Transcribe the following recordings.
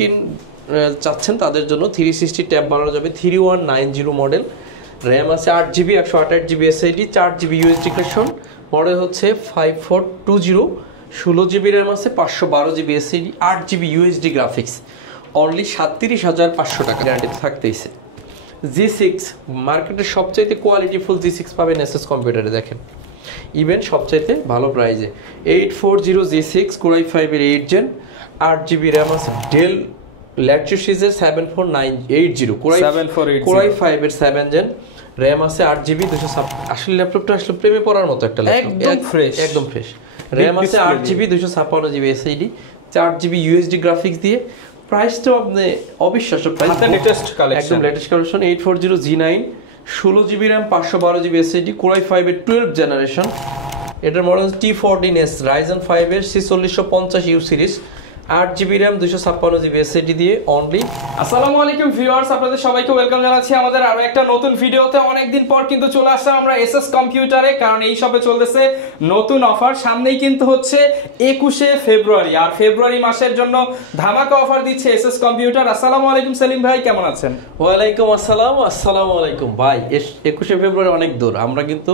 Screen চাচ্ছেন তাদের জন্য 360 ট্যাব বানানো যাবে। 3190 মডেল, র্যাম আছে 8GB 128GB SSD, 4GB USD connection, model হচ্ছে 5420, 16GB র্যাম আছে, 512GB SSD, 8GB USD graphics, only 37,500 টাকা গ্যারান্টি থাকতেইছে। G6 মার্কেটের সবচাইতে কোয়ালিটিফুল G6 পাবেন এসএস কম্পিউটারে। দেখেন ইভেন সবচাইতে ভালো প্রাইজে 840 G6 Core i5 এর 8 জেন, 8GB র্যাম আছে, ডেল ল্যাটিটিউড সিরিজের 7480 Core i5 এর 7 জেন, র্যাম আছে 8GB 256। আসলে ল্যাপটপটা আসলে প্রেমে পড়ার মতো একটা ল্যাপটপ, একদম ফ্রেশ। র্যাম আছে 8GB 256GB SSD, 4GB USD graphics দিয়ে। প্রাইসটাও আপনি অবিশ্বাস্য প্রাইস, লেটেস্ট কালেকশন, একদম latest collection. 840 G9, 16GB RAM, 512GB SSD, Core i5 এর 12 জেনারেশন। এটার মডেল T14S, Ryzen 5 এর 4650U series, 8GB RAM, 256GB SSD দিয়ে অনলি। আসসালামু আলাইকুম ভিউয়ার্স, আপনাদের সবাইকে ওয়েলকাম জানাচ্ছি আমাদের আরো একটা নতুন ভিডিওতে। অনেকদিন পর কিন্তু চলে আসলাম আমরা এসএস কম্পিউটারে, কারণ এই শপে চলতেছে নতুন অফার। সামনেই কিন্তু হচ্ছে 21শে ফেব্রুয়ারি, আর ফেব্রুয়ারি মাসের জন্য ধামাকা অফার দিচ্ছে এসএস কম্পিউটার। আসসালামু আলাইকুম সেলিম ভাই, কেমন আছেন? ওয়ালাইকুম আসসালাম। আসসালামু আলাইকুম ভাই। 21শে ফেব্রুয়ারি অনেক দূর, আমরা কিন্তু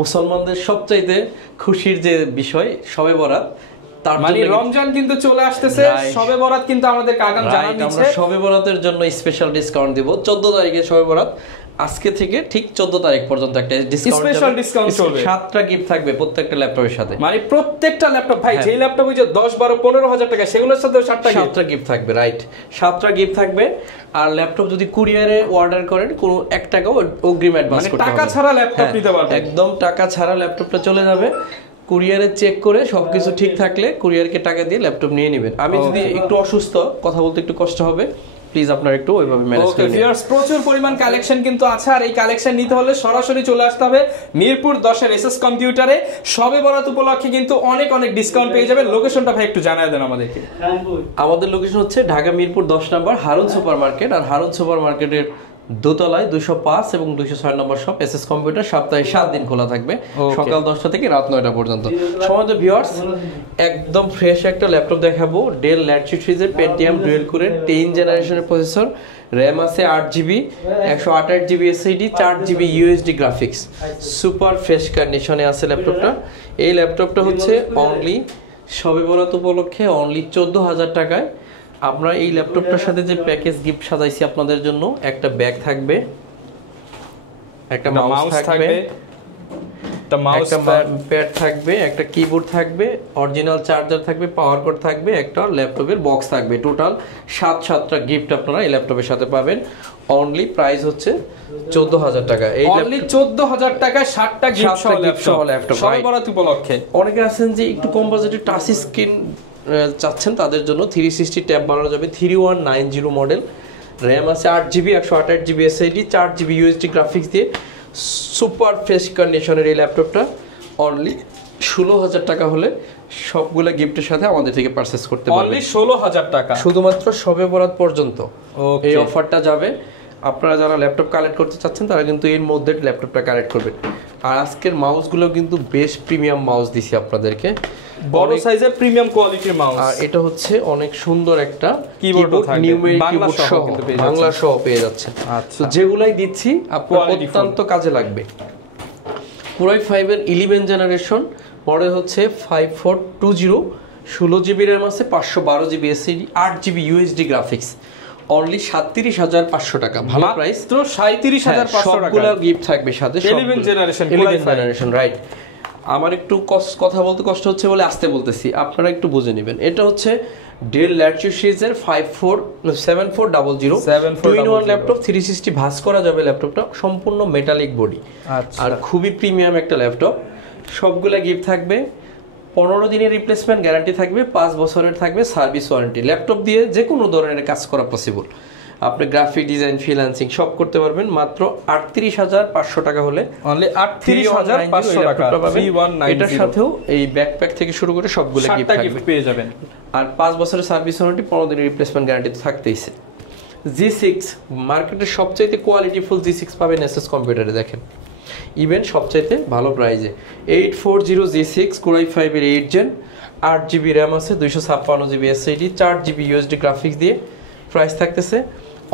মুসলমানদের সবচাইতে খুশির যে বিষয় শবে বরাত, তার মানে রমজান কিন্তু চলে আসতেছে, শবে বরাত কিন্তু আমাদের আগাম জানান দিচ্ছে। আমরা শবে বরাতের জন্য স্পেশাল ডিসকাউন্ট দিব 14 তারিখে শবে বরাত। আজকে থেকে ঠিক 14 তারিখ পর্যন্ত একটা স্পেশাল ডিসকাউন্ট চলবে। 7টা গিফট থাকবে প্রত্যেকটা ল্যাপটপের সাথে। মানে প্রত্যেকটা ল্যাপটপ ভাই, যে ল্যাপটপ যে 10 12 15,000 টাকা, সেগুলোর সাথে 7টা গিফট থাকবে। রাইট, 7টা গিফট থাকবে। আর ল্যাপটপ যদি কুরিয়ারে অর্ডার করেন কোনো 1 টাকাও অগ্রিম অ্যাডভান্স করতে হবে না, টাকা ছাড়া ল্যাপটপ নিতে পারবেন। একদম টাকা ছাড়া ল্যাপটপটা চলে যাবে। কুরিয়ারে চেক করে সবকিছু ঠিক থাকলে কুরিয়ারকে টাকা দিয়ে ল্যাপটপ নিয়ে নেবেন। আমি যদি একটু অসুস্থ, কথা বলতে একটু কষ্ট হবে, প্লিজ আপনারা একটু ওইভাবে ম্যানেজ করে নিন। ভিউয়ার্স, প্রচুর পরিমাণ কালেকশন কিন্তু আছে, আর এই কালেকশন নিতে হলে সরাসরি চলে আসতে হবে মিরপুর 10 এর এসএস কম্পিউটারে। শবে বরাত উপলক্ষে কিন্তু অনেক ডিসকাউন্ট পেয়ে যাবেন। লোকেশনটা ভাই একটু জানায় দেন আমাদেরকে। আমাদের লোকেশন হচ্ছে ঢাকা মিরপুর 10 নম্বর হারুন সুপার মার্কেট, আর হারুন সুপার মার্কেটের দোতলায় 205 এবং 206 নম্বর শপ এসএস কম্পিউটার। সপ্তাহে 7 দিন খোলা থাকবে, সকাল 10টা থেকে রাত 9টা পর্যন্ত। সম্মানিত ভিউয়ার্স, একদম ফ্রেশ একটা ল্যাপটপ দেখাবো। ডেল ল্যাটিটিউড সিরিজের পেন্টিয়াম ডুয়েল কোরের 10 জেনারেশনের প্রসেসর, র্যাম আছে 8GB 128GB SSD, 4GB USD graphics, super fresh কন্ডিশনে আছে ল্যাপটপটা। এই ল্যাপটপটা হচ্ছে অনলি শবে বরাত উপলক্ষে অনলি 14,000 টাকায়। আমরা এই ল্যাপটপটার সাথে যে প্যাকেজ গিফট সাজাইছি আপনাদের জন্য, একটা ব্যাগ থাকবে, একটা মাউস থাকবে, একটা প্যাড থাকবে, একটা কিবোর্ড থাকবে, অরিজিনাল চার্জার থাকবে, পাওয়ার কোড থাকবে, একটা ল্যাপটপের বক্স থাকবে। টোটাল 7টা গিফট আপনারা এই ল্যাপটপের সাথে পাবেন। অনলি প্রাইস হচ্ছে 14,000 টাকা। এই অনলি 14,000 টাকায় 7টা গিফট সহ ল্যাপটপ শবে বরাত উপলক্ষে। অনেকে আছেন যে একটু কম বাজেটের টাচ স্ক্রিন চাচ্ছেন, তাদের জন্য 360 ট্যাব বানানো যাবে। 3190 মডেল, র্যাম আছে 8GB 128GB SSD, 4GB USD graphics দিয়ে সুপার ফ্রেশ কন্ডিশনের এই ল্যাপটপটা অনলি 16,000 টাকা হলে সবগুলো গিফটের সাথে আমাদের থেকে পারচেজ করতে পারবেন। অনলি 16,000 টাকা শুধুমাত্র শবে বরাত পর্যন্ত এই অফারটা যাবে। আপনারা যারা ল্যাপটপ কালেক্ট করতে চাচ্ছেন তারা কিন্তু এর মধ্যে ল্যাপটপটা কালেক্ট করবেন। আর আজকের মাউসগুলো কিন্তু বেশ প্রিমিয়াম মাউস দিছি আপনাদেরকে, বড় সাইজের প্রিমিয়াম কোয়ালিটির মাউস। আর এটা হচ্ছে অনেক সুন্দর একটা কিবোর্ড, নিউমেরিক কিবোর্ড সহ বাংলা সহ পেয়ে যাচ্ছেন। তো যেগুলাই দিচ্ছি আপনার অত্যন্ত কাজে লাগবে। Core i5 এর 11 জেনারেশন, মডেল হচ্ছে 5420, 16GB র্যাম আছে, 512GB SSD, 8GB USD graphics, only 37,500 টাকা। ভালো প্রাইস, তো 37,500 টাকা। সবগুলো গিফট থাকবে সাথে। 11 জেনারেশন, রাইট। আমার একটু কথা বলতে কষ্ট হচ্ছে বলে আস্তে বলতেছি, আপনারা একটু বুঝে নেবেন। এটা হচ্ছে ডেল ল্যাটিটিউড সিরিজের 7400 2-in-1 ল্যাপটপ, 360 ভাঁজ করা যাবে ল্যাপটপটা, সম্পূর্ণ মেটালিক বডি, আর খুবই প্রিমিয়াম একটা ল্যাপটপ। সবগুলা গিফট থাকবে। 15 দিনের রিপ্লেসমেন্ট গ্যারান্টি থাকবে, 5 বছরের থাকবে সার্ভিস ওয়ারেন্টি। ল্যাপটপ দিয়ে যে কোনো ধরনের কাজ করা পসিবল। আপনি গ্রাফিক ডিজাইন, ফ্রিল্যান্সিং সব করতে পারবেন মাত্র 38,500 টাকা হলে। অনলি 38,500 টাকা পাবেন। এটার সাথেও এই ব্যাকপ্যাক থেকে শুরু করে সবগুলো গিফট পেয়ে যাবেন। আর 5 বছরের সার্ভিস ওয়ারেন্টি, 15 দিনের রিপ্লেসমেন্ট গ্যারান্টি তো থাকতেইছে। G6 মার্কেটের সবচাইতে কোয়ালিটিফুল G6 পাবেন এসএস কম্পিউটারে। দেখেন ইভেন সবচাইতে ভালো প্রাইজে 840 G6 Core i5 এর 8 জেন, 8GB র্যাম আছে, 256GB SSD, 4GB USD graphics দিয়ে প্রাইস থাকতেছে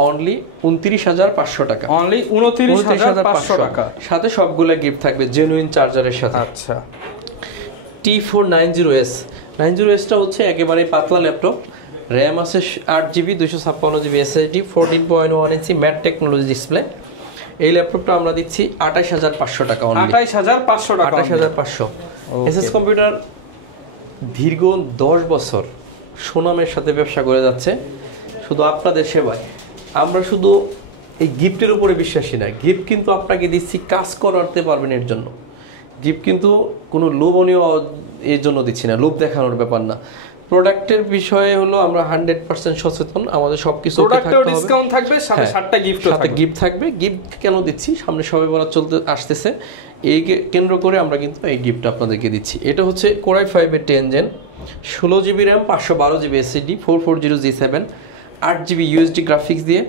অনলি 29,500 টাকা। অনলি 29,500 টাকা। সাথে সবগুলো গিফট থাকবে জেনুইন চার্জারের সাথে। আচ্ছা, T490S 90S টা হচ্ছে একেবারে পাতলা ল্যাপটপ, র্যাম আছে 8GB 256GB SSD 14.1 ইঞ্চি ম্যাট টেকনোলজি ডিসপ্লে। এই ল্যাপটপটা আমরা দিচ্ছি 28,500 টাকা। 28,500 টাকা। 28,500। এসএস কম্পিউটার দীর্ঘ 10 বছর সুনামের সাথে ব্যবসা করে যাচ্ছে শুধু আপনাদের সেবায়। আমরা শুধু এই গিফটের উপরে বিশ্বাসী না, গিফট কিন্তু আপনাকে দিচ্ছি কাজ করাতে পারবেন এর জন্য। গিফট কিন্তু কোনো লোভনীয় এর জন্য দিচ্ছি না, লোভ দেখানোর ব্যাপার না। প্রোডাক্টের বিষয়ে হলো আমরা 100% সচেতন, আমাদের সবকিছু প্রোডাক্টেও ডিসকাউন্ট থাকবে, সাথে 7টা গিফটও থাকবে। গিফট থাকবে। গিফট কেন দিচ্ছি, সামনে সবে বরাত চলতে আসতেছে, এই কেন্দ্র করে আমরা কিন্তু এই গিফট আপনাদেরকে দিচ্ছি। এটা হচ্ছে Core i5 এর 10 gen, 16GB RAM, 512GB SSD, 440G7, 8GB USD graphics দিয়ে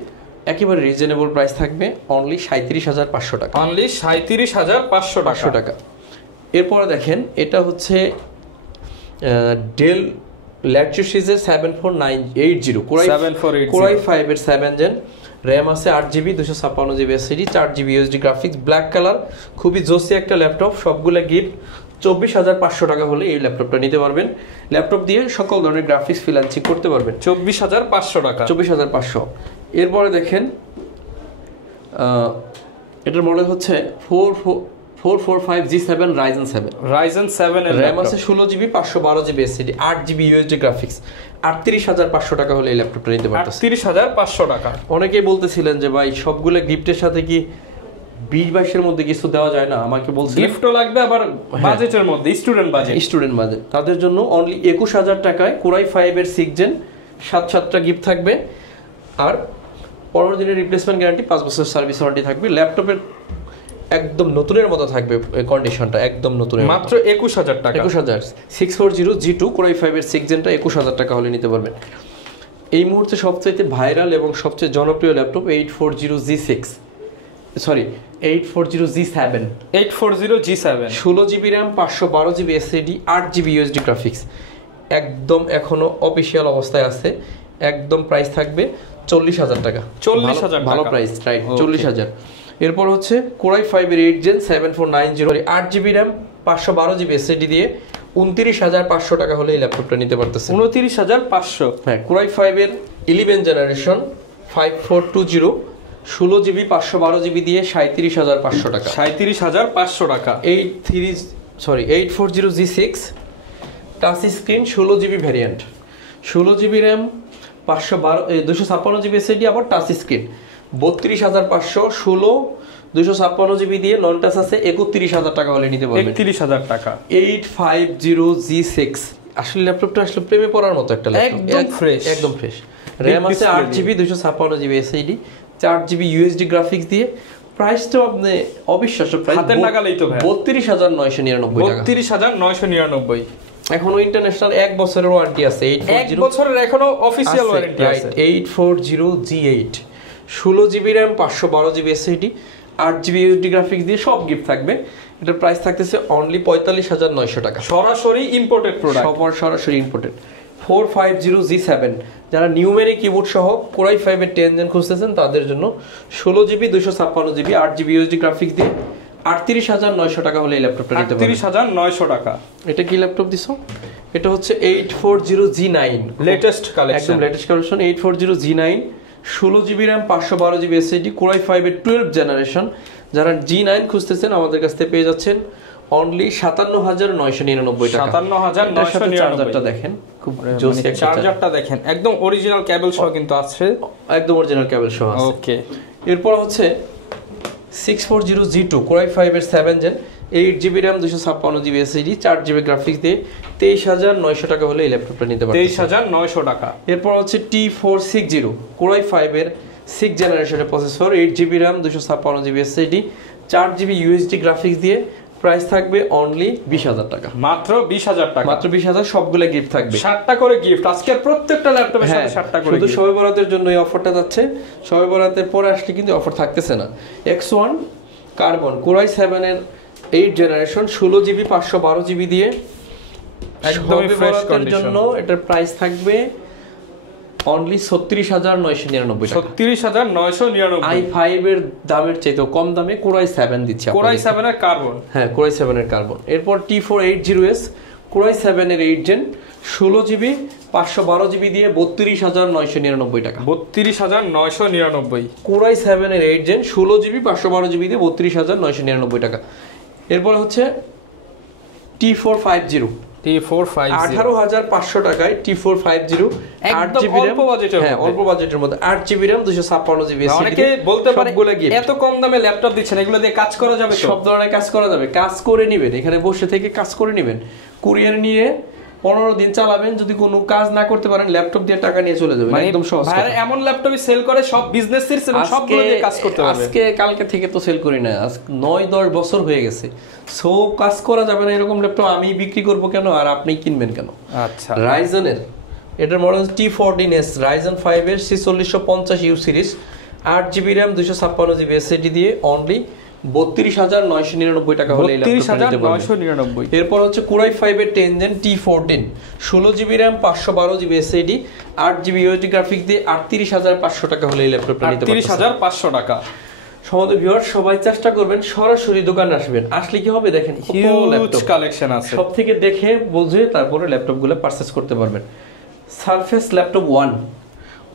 একেবারে রিজনেবল প্রাইস থাকবে অনলি 37,500 টাকা। অনলি 37,500 টাকা। এরপরে দেখেন এটা হচ্ছে ডেল ল্যাটিটিউড সিরিজের 7480 Core i5 এর 7 জেন, র্যাম আছে 8GB 256GB SSD, 4GB USD graphics, black colour, খুবই জোসি একটা ল্যাপটপ। সবগুলো গিফট 24,500 টাকা হলে এই ল্যাপটপটা নিতে পারবেন। ল্যাপটপ দিয়ে সকল ধরনের গ্রাফিক্স ফ্রিল্যান্সিং করতে পারবেন। 24,500 টাকা। 24,500। এরপরে দেখেন এটার মডেল হচ্ছে 445G7 Ryzen 7 এর র্যাম আছে 16GB 512GB SSD, 8GB USD graphics. 38,500 টাকা হলে এই ল্যাপটপটা নিতে পারতেছেন। 38,500 টাকা। অনেকেই বলতেছিলেন যে ভাই সবগুলো গিফটের সাথে কি 20-22 মধ্যে কিছু দেওয়া যায় না, আমাকে বলছে গিফটও লাগবে আবার বাজেটের মধ্যে, স্টুডেন্ট বাজেট। তাদের জন্য অনলি 21,000 টাকায় Core i5 এর 6 জেন 7টা গিফট থাকবে। আর 15 দিনের রিপ্লেসমেন্ট গ্যারান্টি, 5 বছর সার্ভিস ওয়ারেন্টি থাকবে। ল্যাপটপের একদম নতুনের মতো থাকবে কন্ডিশনটা, একদম নতুনের মতো। মাত্র 21,000 টাকা। 21,000 640G2 Core i5 এর 6 জেনটা 21,000 টাকা হলে নিতে পারবেন। এই মুহূর্তে সবচেয়ে ভাইরাল এবং সবচেয়ে জনপ্রিয় laptop 840G7 16GB RAM, 512GB SSD, 8GB USD graphics. একদম এখনো অফিসিয়াল অবস্থায় আছে। একদম প্রাইস থাকবে 40,000 টাকা। 40,000 ভালো প্রাইস, রাইট, 40,000। এরপর হচ্ছে Core i5 এর 8 gen 7490 8GB RAM, 512GB SSD দিয়ে 29,500 টাকা হলে এই ল্যাপটপটা নিতে পারতেছেন। 29,500। হ্যাঁ, Core i5 এর 11 জেনারেশন 5420 16GB 512GB দিয়ে 37,500 টাকা। 37,500 টাকা। 840G6 touch screen 16GB variant, 16GB RAM, 256GB SSD, আবার টাচ স্ক্রিন। 32,500 16 256GB দিয়ে নন টাচ আছে 31,000 টাকা হলে নিতে পারবেন। 31,000 টাকা। 850G6 আসলে ল্যাপটপটা আসলে প্রেমে পড়ার মতো একটা ল্যাপটপ, একদম ফ্রেশ। র্যাম আছে 8GB 256GB SSD, 4GB USD graphics দিয়ে। প্রাইসটা আপনি অবিশ্বাস্য প্রাইস, হাতে লাগালেই তো ভাই 32,999 টাকা। 32,999। এখনো ইন্টারন্যাশনাল 1 বছরের ওয়ারেন্টি আছে। 1 বছরের এখনো অফিশিয়াল ওয়ারেন্টি আছে। 840G8 16GB RAM, 512GB SSD, 8GB USD graphics দিয়ে সব গিফট থাকবে। এটার প্রাইস থাকতেছে অনলি 45,900 টাকা। সরাসরি ইম্পোর্টেড প্রোডাক্ট, সরাসরি ইম্পোর্টেড। 450G7 যারা নিউমেরিক কিবোর্ড সহ Core i5 এর 10 জেন খুঁজতেছেন তাদের জন্য 16GB 256GB 8GB USD graphics দিয়ে 38,900 টাকা হলে এই ল্যাপটপটা নিতে পারবেন। 38,900 টাকা। এটা কি ল্যাপটপ দিছো? এটা হচ্ছে 840G9 লেটেস্ট কালেকশন, একদম latest collection. 840G9 16GB RAM, 512GB SSD, Core i5 এর 12 জেনারেশন। যারা G9 খুঁজতেছেন আমাদের কাছ থেকে পেয়ে যাচ্ছেন অনলি 57,999 টাকা। 57,999। চার্জারটা দেখেন, খুব জোসি একটা চার্জারটা দেখেন, একদম অরিজিনাল কেবল সহ কিন্তু আছে, একদম অরিজিনাল কেবল সহ আছে। ওকে। এরপর হচ্ছে 640G2 Core i5 এর 7 gen 8GB RAM, 256GB SSD, 4GB graphics দিয়ে 23,900 টাকা হলে এই ল্যাপটপটা নিতে পারবেন। 23,900 টাকা। এরপর হচ্ছে T460 Core i5 এর 6 জেনারেশনের processor, 8GB RAM, 256GB SSD, 4GB USD graphics দিয়ে প্রাইস থাকবে অনলি 20,000 টাকা। মাত্র 20,000 টাকা। মাত্র 20,000। সবগুলো গিফট থাকবে, 7টা করে গিফট। আজকের প্রত্যেকটা ল্যাপটপের সাথে 7টা করে। শুধু শবে বরাতের জন্য এই অফারটা যাচ্ছে। শবে বরাতের পরে আসলে কিন্তু অফার থাকতেছে না। X1 কার্বন Core i7 এর 8 জেনারেশন 16GB 512GB দিয়ে একদমই ফ্রেশ কন্ডিশন জন্য এটার প্রাইস থাকবে অনলি 36,999 টাকা। 36,999। i5 এর দামের চাইতে কম দামে কোরাই 7 দিচ্ছি। কোরাই 7 এর কার্বন, হ্যাঁ কোরাই 7 এর কার্বন। এরপর T480S কোরাই 7 এর 8 জেন 16GB 512GB দিয়ে 32,999 টাকা। 32,999। কোরাই 7 এর 8 জেন 16GB 512GB দিয়ে 32,999 টাকা। এরপর হচ্ছে T450 18,500 টাকায় T450 8GB অল্প বাজেটের, হ্যাঁ অল্প বাজেটের মধ্যে 8GB RAM 256GB। অনেকে বলতে পারে এত কম দামে ল্যাপটপ দিচ্ছেন, এগুলো দিয়ে কাজ করা যাবে? সব ধরনের কাজ করা যাবে, কাজ করে নেবেন, এখানে বসে থেকে কাজ করে নেবেন, কুরিয়ার নিয়ে 15 দিন চালাবেন, যদি কোনো কাজ না করতে পারেন ল্যাপটপ দিয়ে টাকা নিয়ে চলে যাবেন, একদম সহজ। ভাই এমন ল্যাপটপই সেল করে সব বিজনেস সিরিজ এবং সবগুলো দিয়ে কাজ করতে পারবে। আজকে কালকে থেকে তো সেল করি না, আজ 9-10 বছর হয়ে গেছে। সো কাজ করা যাবে না এরকম ল্যাপটপ আমি বিক্রি করব কেন আর আপনি কিনবেন কেন? আচ্ছা, রাইজেনের এটার মডেল T14S Ryzen 5 এর 4650U series 8GB RAM 256GB SSD দিয়ে অনলি 32,999 টাকা হলে এই ল্যাপটপটা নিতে পারবেন। 32,999। এরপর হচ্ছে কোরাই 5 এর 10 gen T14 16GB RAM 512GB SSD 8GB USD graphics দিয়ে 38,500 টাকা হলে এই ল্যাপটপটা নিতে পারবেন। 38,500 টাকা। সমাদর ভিউয়ার সবাই চেষ্টা করবেন সরাসরি দোকানে আসবেন, আসলে কি হবে দেখেন হিউজ কালেকশন আছে, সব থেকে দেখে বুঝে তারপরে ল্যাপটপগুলো পারচেজ করতে পারবেন। সারফেস ল্যাপটপ 1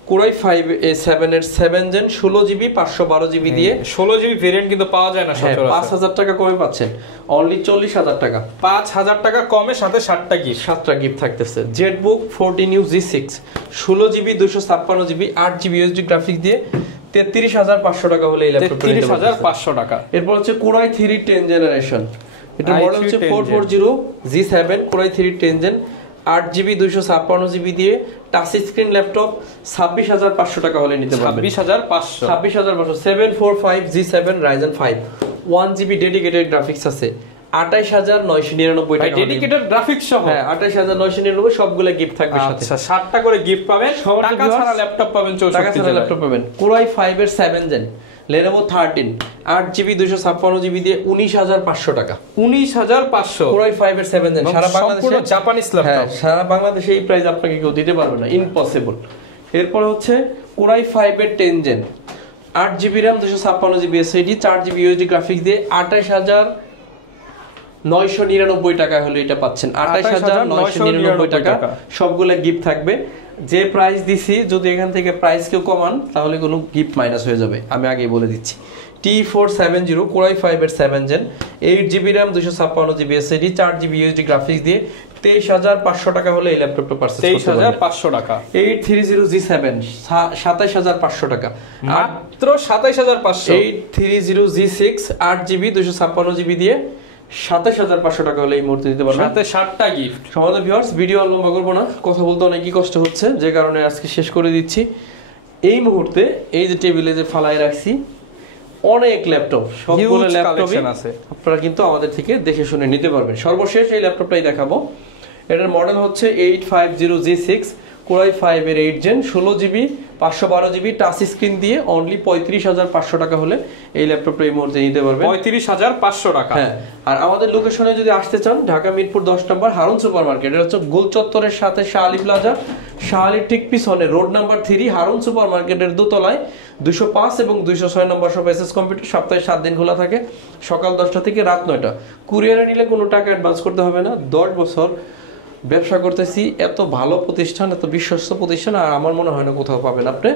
কোরাই 5A7 এর 7 জেন 16GB 512GB দিয়ে 16GB ভেরিয়েন্ট কিন্তু পাওয়া যায় না সচরাচর। 5,000 টাকা কমে পাচ্ছেন, অনলি 40,000 টাকা। 5,000 টাকা কমে সাথে 7টা গিফট, 7টা গিফট থাকতেছে। Jetbook 14U G6 16GB 256GB 8GB USD graphics দিয়ে 33,500 টাকা হলে এই ল্যাপটপটা নিতে পারবেন। 33,500 টাকা। এরপর হচ্ছে কোরাই 3 10 জেনারেশন, এটা মডেল হচ্ছে 440 G7 core i 3 10 gen 8GB 256GB দিয়ে টাচ স্ক্রিন ল্যাপটপ 26,500 টাকা হলে নিতে পারবেন। 26,500 745 G7 Ryzen 5 1GB dedicated graphics আছে 28,999 টাকা। ডেডিকেটেড গ্রাফিক্স সহ, হ্যাঁ 28,999 সবগুলো গিফট থাকবে সাথে। আচ্ছা 7টা করে গিফট পাবেন, টাকা ছাড়া ল্যাপটপ পাবেন 64 টাকা ল্যাপটপ পাবেন। কোরাই 5 এর 7 জেন Lenovo 13 8GB 256GB দিয়ে 19,500 টাকা। 19,500 কোরাই 5 এর 7 জেন সারা বাংলাদেশে জাপানিজ ল্যাপটপ, সারা বাংলাদেশে এই প্রাইস আপনাকে কেউ দিতে পারবে না, ইম্পসিবল। এরপর হচ্ছে কোরাই 5 এর 10 gen 8GB RAM 256GB SSD 4GB USD graphics দিয়ে 28,999 টাকা হলে এটা পাচ্ছেন। 28,999 টাকা সবগুলো গিফট থাকবে। যে প্রাইস দিছি যদি এখান থেকে প্রাইস কেউ কমান তাহলে কোনো গিফট মাইনাস হয়ে যাবে, আমি আগেই বলে দিচ্ছি। T470 কোরাই 5 এর 7 gen 8GB RAM 256GB SSD 4GB USD graphics দিয়ে 23,500 টাকা হলে এই ল্যাপটপটা পারচেজ করতে পারবেন। 23,500 টাকা। 830 G7 27,500 টাকা, মাত্র 27,500। 830 G6 8GB 256GB দিয়ে 27,500 টাকা হলে এই মুহূর্তে দিতে পারবেন, সাথে 7টা গিফট। সমাদর ভিউয়ার্স ভিডিও আর লম্বা করব না, কথা বলতে অনেকই কষ্ট হচ্ছে, যে কারণে আজকে শেষ করে দিচ্ছি। এই মুহূর্তে এই যে টেবিলে যে ফালায় রাখছি অনেক ল্যাপটপ, সবগুলো ল্যাপটপই আছে, আপনারা কিন্তু আমাদের থেকে দেখে শুনে নিতে পারবেন। সর্বশেষ এই ল্যাপটপটাই দেখাবো, এটার মডেল হচ্ছে 850 G6 কোরাই 5 এর 8 gen 16GB 512GB touch screen দিয়ে অনলি 35,500 টাকা হলে এই ল্যাপটপটা এই মুহূর্তে নিতে পারবেন। 35,500 টাকা। হ্যাঁ, আর আমাদের লোকেশনে যদি আসতে চান ঢাকা মিরপুর 10 নম্বর হারুন সুপার মার্কেট, এটা হচ্ছে গোল চত্বরের সাথে শাহালি প্লাজা, শাহালির ঠিক পিছনে রোড নাম্বার 3 হারুন সুপার মার্কেটের দোতলায় 205 এবং 206 নম্বর শপ এসএস কম্পিউটার, সপ্তাহে 7 দিন খোলা থাকে, সকাল 10টা থেকে রাত 9টা। কুরিয়ারে নিলে কোনো টাকা অ্যাডভান্স করতে হবে না। 10 বছর ব্যবসা করতেছি, এত ভালো প্রতিষ্ঠান, এত বিশ্বস্ত প্রতিষ্ঠান আর আমার মনে হয় না কোথাও পাবেন আপনি,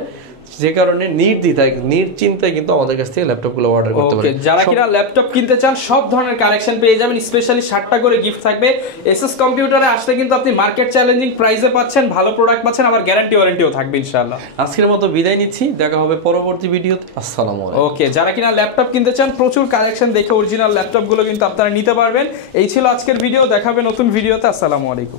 যে কারণে নির্দ্বিধায় নিশ্চিন্তায় কিন্তু আমাদের কাছ থেকে ল্যাপটপগুলো অর্ডার করতে পারেন। যারা কিনা ল্যাপটপ কিনতে চান সব ধরনের কালেকশন পেয়ে যাবেন, স্পেশালি 7টা করে গিফট থাকবে। এসএস কম্পিউটারে আসলে কিন্তু আপনি মার্কেট চ্যালেঞ্জিং প্রাইসে পাচ্ছেন, ভালো প্রোডাক্ট পাচ্ছেন, আবার গ্যারান্টি ওয়ারেন্টিও থাকবে ইনশাআল্লাহ। আজকের মতো বিদায় নিচ্ছি, দেখা হবে পরবর্তী ভিডিওতে। আসসালামু আলাইকুম। ওকে, যারা কিনা ল্যাপটপ কিনতে চান প্রচুর কালেকশন দেখে অরিজিনাল ল্যাপটপগুলো কিন্তু আপনারা নিতে পারবেন। এই ছিল আজকের ভিডিও, দেখাবে নতুন ভিডিওতে। আসসালামু আলাইকুম।